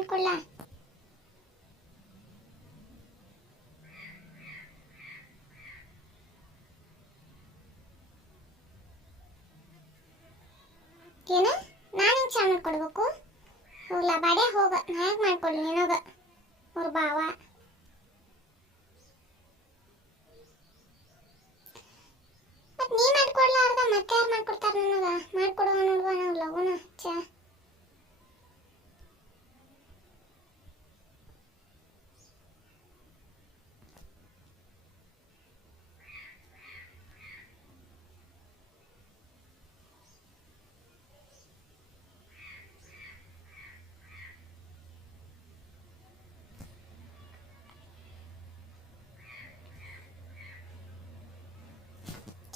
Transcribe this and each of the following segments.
ಮಾಡ್ಕೊಳ್ಳ. ಏನ ನಾನು ಚಾ ಮಾಡ್ಕೊಡ್ಬೇಕು? ಹೋಗ್ಲಾ ಬಾಡೆ ಹೋಗ, ನಾ ಯಾಕೆ ಮಾಡ್ಕೊಳ್ಳಿ ನಿನಗ? ಅವ್ರ ಬಾವ ಮತ್ ನೀ ಮಾಡ್ಕೊಡ್ಲಾರ್ದ ಮತ್ತೆ ಯಾರು ಮಾಡ್ಕೊಡ್ತಾರ ನನಗ? ಮಾಡ್ಕೊಡುವ ನೋಡುವ ನಾವು ಲಗುನ ಚಾ.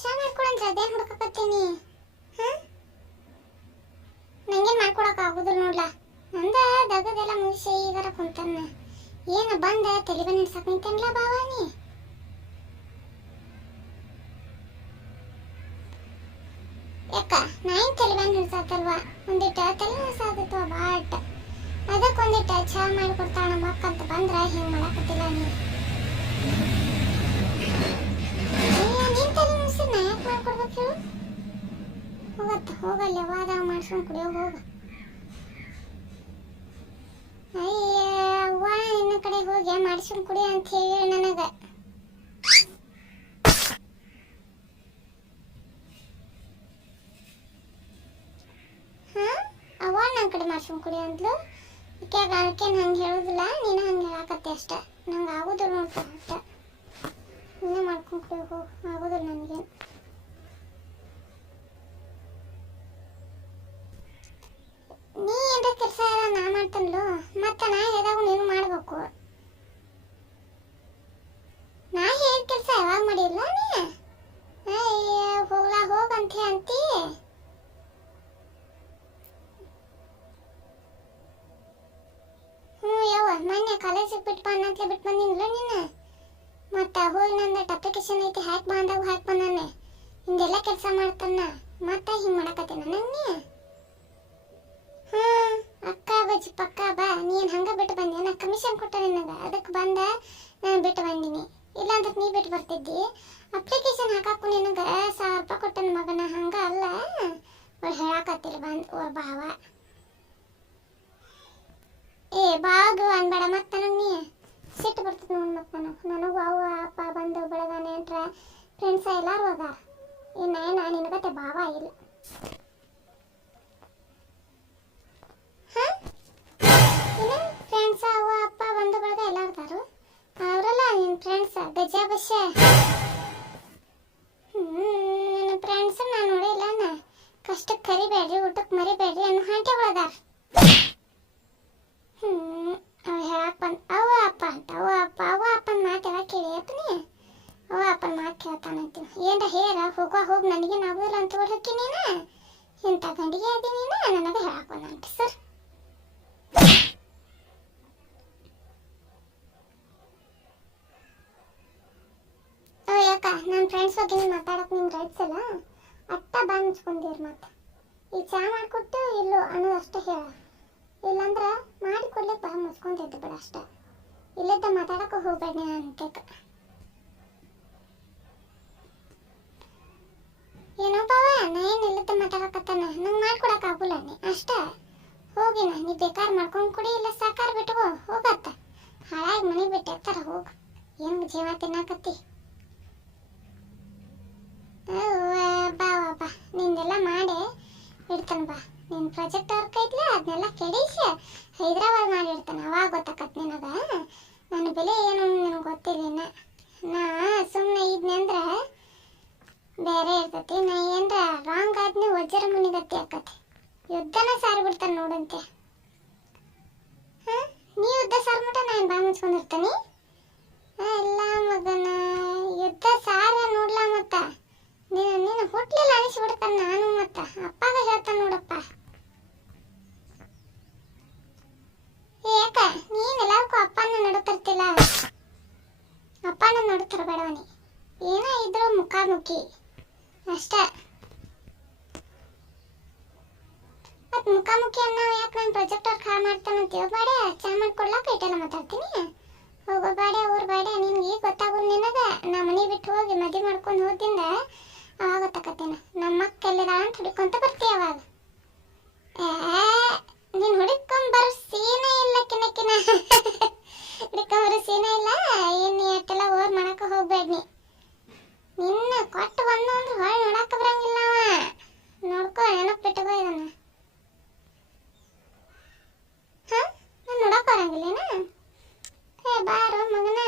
ಚಾ ಮಾಡ್ಕೊಡಂದ್ರೆ ಅದೇನು ಹುಡ್ಕಕತ್ತೀನಿ? ನಂಗೇನು ಮಾಡ್ಕೊಡಕ್ಕೆ ಆಗುದಿಲ್ಲ ನೋಡ್ಲಾ. ನಂದ ದಗದೆಲ್ಲ ಮುಗಿಸಿ ಈಗಾರ ಕುಂತನ್ನ. ಏನು ಬಂದ ತಲೆ ಬಂದು ಹಿಡ್ಸಕ್ ನಿಂತೇನ್ಲ ಬಾವಾನಿ? ಯಾಕ ನಾ ಏನು ತಲೆ ಬಂದು ಹಿಡ್ಸತ್ತಲ್ವಾ? ಒಂದಿಟ್ಟ ತಲೆ ಹಿಡ್ಸಾದಿತ್ತು ಬಾಟ್. ಅದಕ್ಕೊಂದಿಟ್ಟ ಚಾ ಮಾಡಿಕೊಡ್ತಾಳ ನಮ್ಮ ಅಕ್ಕ ಅಂತ ಬಂದ್ರೆ ಹಿಂಗೆ ಮಾಡಕತ್ತಿಲ್ಲ ನೀ. ನೀನು ತಲೆ ಮುಗಿಸಿ ನಾ ಯಾಕೆ ಮಾಡ್ಕೊಡ್ಬೇಕು ಹೇಳು? ಹೋಗತ್ತ ಹೋಗಲ್ಲ ವಾದ ಮಾಡ್ಸ್ಕೊಂಡು ಕುಡಿಯೋ ಹೋಗ. ಅಯ್ಯ ಅವ್ವ ಇನ್ನ ಕಡೆ ಹೋಗಿ ಮಾಡ್ಸ್ಕೊಂಡು ಕುಡಿ ಅಂತ ಹೇಳಿ ನನಗೆ. ಹಾಂ ಅವ್ವ ನನ್ನ ಕಡೆ ಮಾಡ್ಸ್ಕೊಂಡು ಕುಡಿ ಅಂದ್ಲು. ಈಕ್ಯಾಗ ಅದಕ್ಕೇನು ಹಂಗೆ ಹೇಳೋದಿಲ್ಲ, ನೀನು ಹಂಗೆ ಹೇಳಕತ್ತೆ ಅಷ್ಟೆ. ನಂಗೆ ಆಗೋದಿಲ್ಲ ನೋಡ್ತಾ ಅಷ್ಟೆ. ನೀನೇ ಮಾಡ್ಕೊಂಡು ಕುಡಿಯೋ ಹೋಗು, ಆಗೋದಿಲ್ಲ ನನಗೇನು. ನೀ ಏನ್ರ ಕೆಲಸ ಎಲ್ಲ ನಾ ಮಾಡ್ತನ್ಲು, ಮತ್ತೆ ನಾ ಹೇಳಿದಾಗ ನೀನು ಮಾಡಬೇಕು. ನಾ ಹೇಳಿದ ಕೆಲಸ ಯಾವಾಗ ಮಾಡಿಲ್ಲ ನೀ? ಅಯ್ಯ ಹೋಗ್ಲಾ ಹೋಗಂತ ಅಂತಿ. ಯವ್ವ ಮೊನ್ನೆ ಕಾಲೇಜಿಗೆ ಬಿಟ್ಟು ಬಂದಂತಲೇ ಬಿಟ್ಟು ಬಂದಿಲ್ಲ ನೀನು. ಮತ್ತೆ ಹೋಗಿ ನಂದಟ್ಟು ಅಪ್ಲಿಕೇಶನ್ ಐತಿ ಹಾಕಿ ಬಂದಾಗ ಹಾಕಿ ಬಂದಾನೆ. ಹಿಂಗೆಲ್ಲ ಕೆಲಸ ಮಾಡ್ತಾನ ಮತ್ತೆ ಹಿಂಗೆ ಮಾಡಕತ್ತೀನಿ ನಂಗೆ. ಅಕ್ಕ ಬಜ್ಜಿ ಪಕ್ಕ ಬಾ, ನೀನು ಹಂಗೆ ಬಿಟ್ಟು ಬಂದೆ. ನಾ ಕಮಿಷನ್ ಕೊಟ್ಟ ನಿನಗೆ, ಅದಕ್ಕೆ ಬಂದ ನಾನು ಬಿಟ್ಟು ಬಂದೀನಿ. ಇಲ್ಲಾಂದ್ರೆ ನೀ ಬಿಟ್ಟು ಬರ್ತಿದ್ದಿ. ಅಪ್ಲಿಕೇಶನ್ ಹಾಕಾಕು ನಿನಗೆ 1000 ರೂಪಾಯಿ ಕೊಟ್ಟನ ಮಗನ. ಹಂಗೆ ಅಲ್ಲ ಅವ್ರು ಹೇಳಕತ್ತಿಲ್ಲ ಬಂದು ಅವ್ರ ಭಾವ. ಏ ಬಾಗು ಅನ್ಬೇಡ ಮತ್ತೆ ನನಗೆ. ನೀ ಸಿಟ್ಟು ಬರ್ತದೆ ನೋಡಿ ಮತ್ತೆ ನನಗೂ ಅವ್ವ ಅಪ್ಪ ಬಂದು ಬೆಳಗಾನೆ ಅಂಟ್ರೆ ಫ್ರೆಂಡ್ಸ ಎಲ್ಲರೂ ಅದಾರ. ಇನ್ನು ನಿನಗತ್ತೆ ಭಾವ ಇಲ್ಲ. ಇನ್ನು ಫ್ರೆಂಡ್ಸ ಅವ್ವ ಅಪ್ಪ ಬಂದು ಬೆಳಗ ಎಲ್ಲ ಇರ್ತಾರು. ಅವರೆಲ್ಲ ನಿನ್ನ ಫ್ರೆಂಡ್ಸ ಗಜ ಬಸ್ಸ. ನಿನ್ನ ಫ್ರೆಂಡ್ಸ್ ನಾನು ನೋಡಿಲ್ಲ. ಕಷ್ಟಕ್ಕೆ ಕರಿಬೇಡ್ರಿ, ಊಟಕ್ಕೆ ಮರಿಬೇಡ್ರಿ ಅನ್ನೋ ಹಾಂಟಿಗಳದಾರ. ಅವ ಹೇಳಕ್ ಬಂದು ಅವ್ವ ಅಪ್ಪ ಅಂತ. ಅವ್ವ ಅಪ್ಪನ ಮಾತು ಯಾವಾಗ ಕೇಳಿಯಪ್ಪನಿ? ಅವ್ವ ಅಪ್ಪನ ಮಾತು ಕೇಳ್ತಾನಂತೀನಿ. ಏನ್ರ ಹೇಳ ಹೋಗಿ ನನಗೇನು ಆಗೋದಿಲ್ಲ ಅಂತ ಹೊರಕ್ಕೆ ನೀನು. ಇಂಥ ಗಂಡಿಗೆ ಅದಿ ನೀನು ನನಗೆ ಹೇಳಕ್ ಬಂದಂತೆ ಸರ್. ಯಾಕ ನನ್ನ ಫ್ರೆಂಡ್ಸ್ ಬಗ್ಗೆ ನೀನು ಮಾತಾಡಕ್ಕೆ ನಿಮ್ಗೆ ರೈಟ್ಸ್ ಅಲ್ಲ. ಅಟ್ಟ ಬಂದು ಮುಚ್ಕೊಂಡಿರಿ. ಮತ್ತೆ ಈ ಚಾ ಮಾಡಿಕೊಟ್ಟು ಇಲ್ಲೋ ಅನ್ನೋದು ಅಷ್ಟೇ ಹೇಳ. ಇಲ್ಲಾಂದ್ರೆ ಮಾಡಿ ಕೊಡ್ಲಿಕ್ಕೆ ಬಾ ಮುಚ್ಕೊಂಡಿದ್ದು ಬಿಡ ಅಷ್ಟೆ. ಇಲ್ಲದ ಮಾತಾಡಕ್ಕೆ ಹೋಗ್ಬೇಡ ಅಂತೇಕ. ಏನೋಪ್ಪವ ನಾ ಏನು ಇಲ್ಲದ ಮಾತಾಡಕತ್ತಾನ, ನಂಗೆ ಮಾಡ್ಕೊಡಕ್ಕೆ ಆಗೋಲ್ಲ ನೀ ಅಷ್ಟೇ. ಹೋಗಿನ ನೀ ಬೇಕಾದ್ರೆ ಮಾಡ್ಕೊಂಡು ಕುಡಿ, ಇಲ್ಲ ಸಾಕಾರ ಬಿಟ್ಕೋ ಹೋಗತ್ತ. ಹಾಳಾಗಿ ಮನೆ ಬಿಟ್ಟು ಎತ್ತರ ಹೋಗ. ಏನು ಜೀವ ತಿನ್ನಕತ್ತಿ? ಬಾ ನಿಂದೆಲ್ಲ ಮಾಡಿ ಇಡ್ತಾನೆ ಬಾ. ನಿನ್ನ ಪ್ರಾಜೆಕ್ಟ್ ವರ್ಕ್ ಐತ್ಲ ಅದನ್ನೆಲ್ಲ ಕೆಡಿಸಿ ಹೈದ್ರಾಬಾದ್ ಮಾಡಿರ್ತಾನೆ. ಅವಾಗ ಗೊತ್ತಾಕತ್ ನಿನಗೆ ನನ್ನ ಬೆಲೆ ಏನು ನಿನಗೆ ಗೊತ್ತಿಲ್ಲ. ನಾ ಸುಮ್ಮನೆ ಇದ್ನೆ ಅಂದ್ರೆ ಬೇರೆ ಇರ್ತೈತಿ. ನಾ ಏನರ ರಾಂಗ್ ಆದ್ನಿ ವಜ್ರ ಮುನಿಗತ್ತಿ ಆಕತಿ. ಯುದ್ಧನ ಸಾರಿ ಬಿಡ್ತಾನೆ ನೋಡಂತೆ. ನೀ ಯುದ್ಧ ಸಾರ್ಬಿಟ್ಟ ನಾನು ಬಾ ಮುಚ್ಕೊಂಡಿರ್ತಾನೆ. ಎಲ್ಲ ಮಗನ ಯುದ್ಧ ಸಾರ ನೋಡ್ಲ. ಮತ್ತ ನೀನು ಹುಟ್ಲಿಲ್ಲ ಅನಿಸ್ಬಿಡ್ತಾನೆ. ನಾನು ಮತ್ತ ಅಪ್ಪಾಗ ಹೇಳ್ತಾನೆ ನೋಡಪ್ಪ. ಯಾಕ ನೀನೆಲ್ಲಕ್ಕೂ ಅಪ್ಪನ ನಡುತ್ತಿರ್ತಿಲ್ಲ? ಅಪ್ಪನ ನಡುತ್ತಿರಬೇಡವನಿ. ಏನ ಇದ್ರು ಮುಖಾಮುಖಿ ಅಷ್ಟೇ. ಮತ್ ಮುಖ ಮುಖಾಮುಖಿ ಅನ್ನೋ ಯಾಕೆ ನಾನು ಪ್ರಾಜೆಕ್ಟ್ ವರ್ಕ್ ಹಾಳು ಮಾಡ್ತಾನಂತೀವ ಬಾಡೆ ಚಾ ಮಾಡ್ಕೊಡ್ಲಾಕ ಇಟ್ಟೆಲ್ಲ ಮಾತಾಡ್ತೀನಿ. ಹೋಗೋ ಬಾಡೆ ಊರ್ ಬಾಡೆ ನಿನ್ಗೆ ಈಗ ಗೊತ್ತಾಗೋದು ನಿನಗ. ನಾ ಮನೆ ಬಿಟ್ಟು ಹೋಗಿ ಮದುವೆ ಮಾಡ್ಕೊಂಡು ಹೋದಿಂದ ಅವಾಗ ಗೊತ್ತಾಕತ್ತೇನ ನಮ್ಮ ಅಕ್ಕ ಎಲ್ಲಿದಾಳ ಅಂತ ಹುಡುಕೊಂತ ಬರ್ತೀಯ ಅವಾಗ. ನೀನು ಹುಡುಕೊಂಬರೋ ಸೀನೇ ಇಲ್ಲ ಕಿನಕಿನ ಹುಡುಕೊಂಬರೋ ಸೀನೇ ಇಲ್ಲ. ಏನು ಅಟ್ಟೆಲ್ಲ ಓವರ್ ಮಾಡಕ್ಕೆ ಹೋಗ್ಬೇಡ ನೀ. ನಿನ್ನ ಕೊಟ್ಟು ಬಂದು ಅಂದ್ರೆ ಹೊಳೆ ನೋಡಕ್ಕೆ ಬರಂಗಿಲ್ಲ ಅವ. ನೋಡ್ಕೊ ನೆನಪಿಟ್ಟುಕೋ ಇದನ್ನ. ಹಾಂ ನಾನು ನೋಡಕ್ಕೆ ಬರಂಗಿಲ್ಲೇನ? ಬಾರೋ ಮಗನ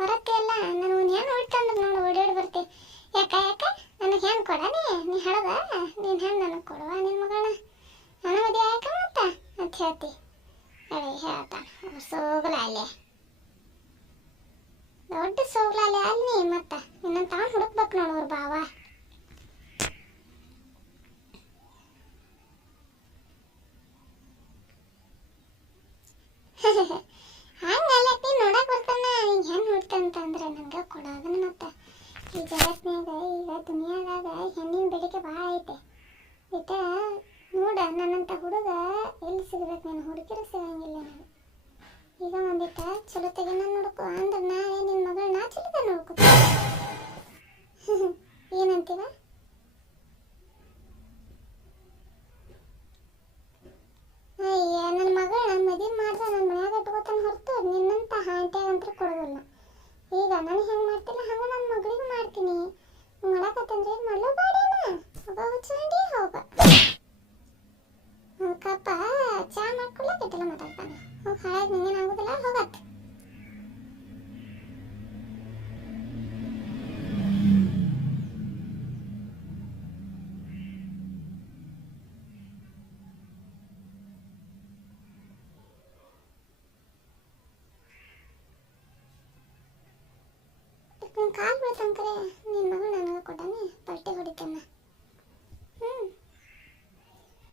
ಬರತ್ತೆಲ್ಲ. ನಾನು ಏನು ಹೊಡ್ತಂದ್ರೆ ನೋಡು ಓಡಾಡಿ ಬರ್ತೀವಿ. ಯಾಕೆ ನನಗೆ ಹೆಣ್ಣು ಕೊಡನಿ ನೀ ಹೇಳದ? ನೀನು ಹೆಣ್ಣು ನನಗೆ ಕೊಡುವ ನಿನ್ನ ಮಗಳನ್ನ ನನ್ನ ಮದುವೆ ಆಯ್ಕ ಮತ್ತೆ ಅಂತ ಹೇಳ್ತಿ. ಹೇಳಿ ಹೇಳ್ತಾನೆ ಸೋಗಲ ಅಲ್ಲೇ ದೊಡ್ಡ ಸೋಗಲ ಅಲ್ಲಿ ಮತ್ತೆ ಇನ್ನೊಂದು ತಾನು ಹುಡುಕ್ಬೇಕು ನೋಡೋರು ಬಾವ. ಹಂಗಲ್ಲ ನೀ ನೋಡಕ್ ಬರ್ತಾನ ಈಗ ಹೆಣ್ಣು ಹುಡ್ತಂತಂದ್ರೆ ನನಗೆ ಕೊಡೋದನ್ನ. ಮತ್ತೆ ಈ ಜಗತ್ನಾಗ ಈಗ ದುನಿಯಾದಾಗ ಹೆಣ್ಣಿನ ಬೇಡಿಕೆ ಭಾಳ ಐತೆ. ಈತ ನೋಡ ನನ್ನಂತ ಹುಡುಗ ಎಲ್ಲಿ ಸಿಗ್ಬೇಕು? ನೀನು ಹುಡುಗಿರ ಸಿಗಂಗಿಲ್ಲ ನನಗೆ. ಈಗ ಒಂದಿಟ್ಟ ಚಲೋ ತೆಗಿನ ನೋಡ್ಕೊ ಅಂದ್ರೆ ನಾಳೆ ನಿನ್ನ ಮಗಳನ್ನ ಚಲೋದ ನೋಡ್ಕೊ. ಏನಂತೀವ? ಅಯ್ಯ ನನ್ನ ಮಗಳನ್ನ ಮದುವೆ ಮಾಡ್ದೆ ನನ್ನ ಮನ್ಯಾಗ ಇಟ್ಕೋತಾನೆ ಹೊರತು ನಿನ್ನಂತ ಹಾಂಟ್ಯಾಗಂತೂ ಕೊಡೋದಿಲ್ಲ. ಈಗ ನನಗೆ ಹೆಂಗೆ ಮಾಡ್ತಿಲ್ಲ ಹಂಗೆ ನನ್ನ ಮಗಳಿಗೂ ಮಾಡ್ತೀನಿ. ಮಾಡಕತ್ತಂದ್ರೆ ಏನು ಮಾಡಲು ಬಾಡೇನ ಹೋಗ ಹುಚ್ಚಂಡಿ ಹೋಗ. ಕಪ್ಪ ಚಾ ಮಾಡ್ಕೊಳಕ್ಕೆ ಇಟ್ಟೆಲ್ಲ ಮಾತಾಡ್ತಾನೆ. ಹೋಗಿ ಹಾಳಾಗಿ ನಿಂಗೇನಾಗೋದಿಲ್ಲ ಹೋಗತ್ತೆ. ಕಾಲು ಬೀಳ್ತಂಕರೆ ನಿನ್ನ ಮಗಳು ನನಗೆ ಕೊಟ್ಟಾನೆ.